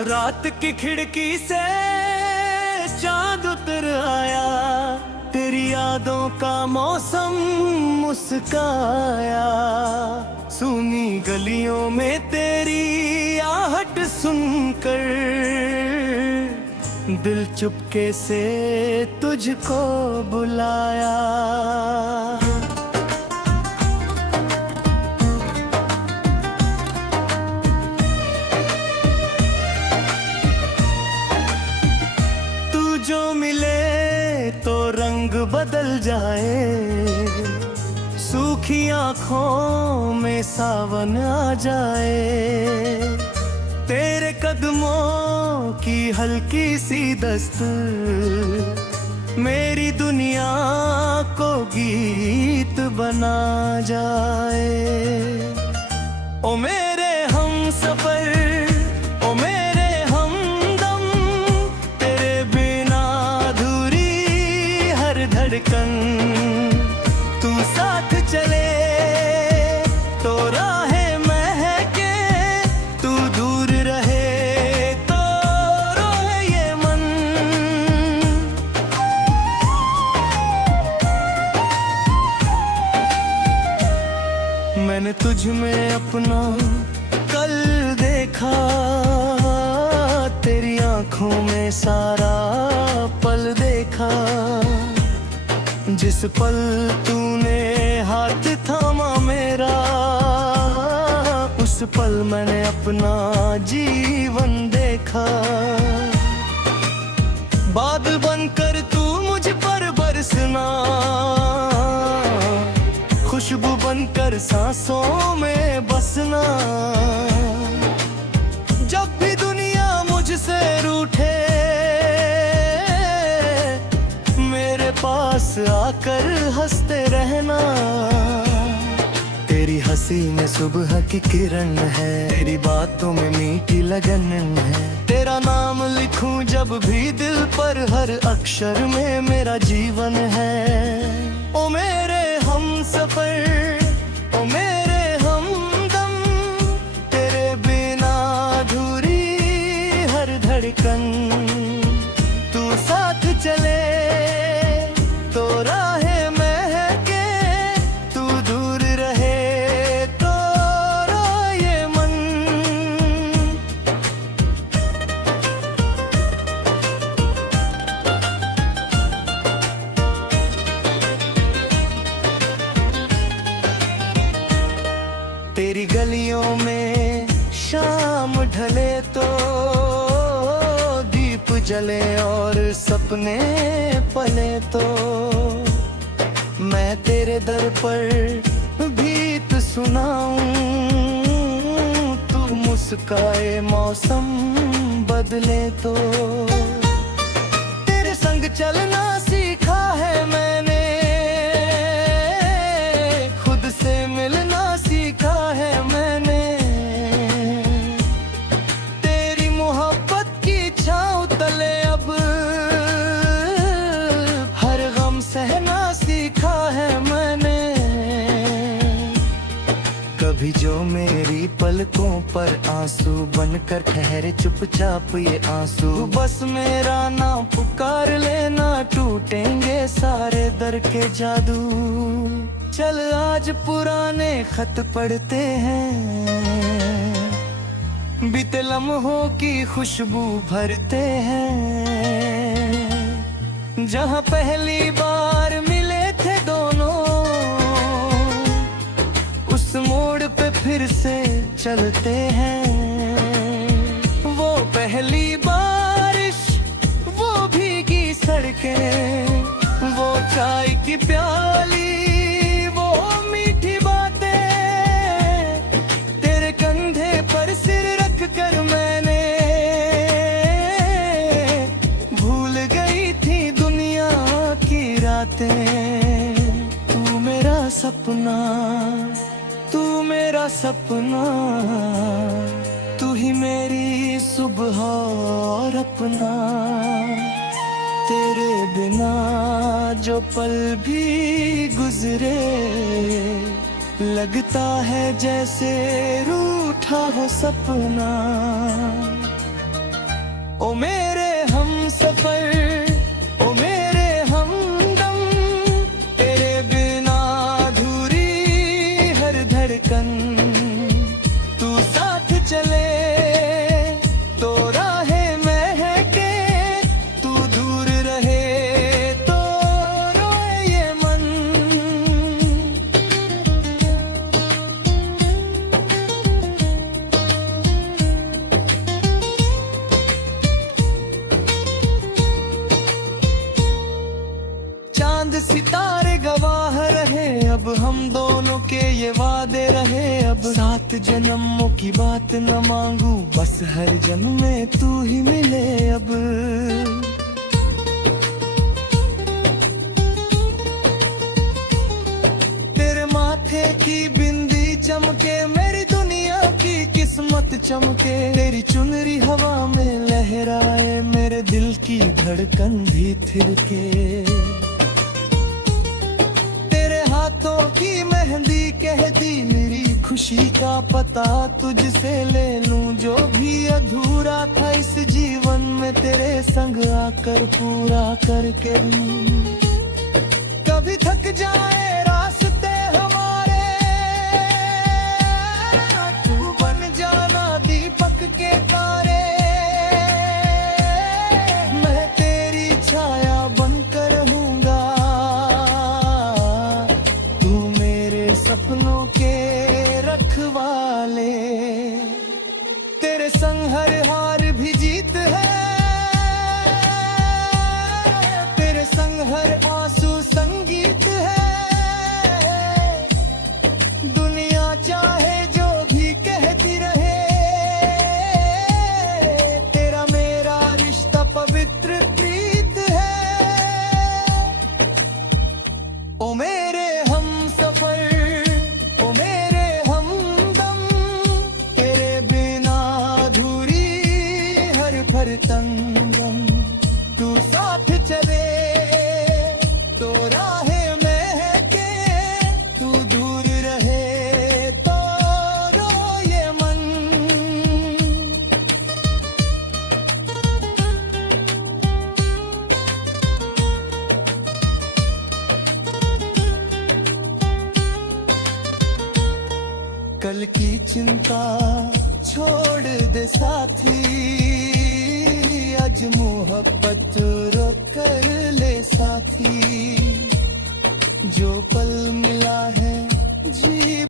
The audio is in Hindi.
रात की खिड़की से चांद उतर आया, तेरी यादों का मौसम मुस्काया। सूनी गलियों में तेरी आहट सुनकर दिल चुपके से तुझको बुलाया। जो मिले तो रंग बदल जाए, सूखी आंखों में सावन आ जाए। तेरे कदमों की हल्की सी दस्तक मेरी दुनिया को गीत बना जाए। ओ मेरे हमसफर, ओ मेरे हमदम, तेरे बिना अधूरी हर धड़कन। तू साथ चले तो राहें महके, तू दूर रहे तो रोए ये मन। मैंने तुझ में अपना कल देखा, तेरी आंखों में सारा पल देखा। जिस पल तूने हाथ थामा मेरा, उस पल मैंने अपना जीवन देखा। बादल बनकर तू मुझ पर बरसना, खुशबू बनकर सांसों में बसना। जब भी दुनिया मुझसे रूठे, मेरे पास आकर हंसते रहना। तेरी हंसी में सुबह की किरण है, तेरी बातों में मीठी लगन है। तेरा नाम लिखूं जब भी दिल पर, हर अक्षर में मेरा जीवन है। ओ मेरे हमसफर, ओ मेरे हमदम, तेरे बिना अधूरी हर धड़कन। तू साथ चले तो राहें महके, तू दूर रहे तो रोए मन। तेरी गलियों में शाम ढले तो दीप जले और सपने पले तो, मैं तेरे दर पर भीत सुनाऊं। तू मुस्काए मौसम बदले तो, तेरे संग चलना सीखा है मैंने, खुद से मिलना सीखा है मैंने। तेरी मोहब्बत की छाँव तले अब हर गम सहना सीखा है मैंने। कभी जो मेरी पलकों पर आंसू बनकर ठहरे चुपचाप ये आंसू, बस मेरा नाम पुकार लेना, टूटेंगे सारे दर के जादू। चल आज पुराने खत पढ़ते हैं, बीते लम्हों की खुशबू भरते हैं। जहाँ पहली बार मिले थे दोनों, उस मोड़ पे फिर से चलते हैं। वो पहली बारिश, वो भीगी सड़कें, वो चाय की प्याली, वो मीठी बातें। तेरे कंधे पर सिर रख कर मैंने भूल गई थी दुनिया की रातें। तू मेरा सपना, तू मेरा सपना, तू ही मेरी सुबह और अपना। तेरे बिना जो पल भी गुजरे, लगता है जैसे रूठा हो सपना। ओ मेरे हम सफर, ओ मेरे हमदम, तेरे बिना अधूरी हर धड़कन। तू साथ चले तो राहें महके, तू दूर रहे तो रोए ये मन। चांद सितारे गवाह रहे, अब हम दोनों के ये वादे रहे। अब 7 जन्मों की बात न मांगू, बस हर जन्म में तू ही मिले अब। तेरे माथे की बिंदी चमके, मेरी दुनिया की किस्मत चमके। तेरी चुनरी हवा में लहराए, मेरे दिल की धड़कन भी थिरके। हाथों की मेहंदी कहती मेरी खुशी का पता तुझसे ले लूं। जो भी अधूरा था इस जीवन में, तेरे संग आकर पूरा करके दूं। कभी थक जाए रास्ते हमारे, तू बन जाना दीपक के तारे। मैं तेरी छाया बनकर रहूंगा, सपनों के रखवाले। तेरे संग हर हार भी जीत है, तेरे संग हर आंसू संगीत है। दुनिया चाहे जो भी कहती रहे, तेरा मेरा रिश्ता पवित्र प्रीत है। ओ मेरे हम सफर, तंगम। तू साथ चले तो राहें महके, तू दूर रहे तो रोए मन। कल की चिंता छोड़ दे साथी, आज मोहब्बत रो कर ले साथी। जो पल मिला है जी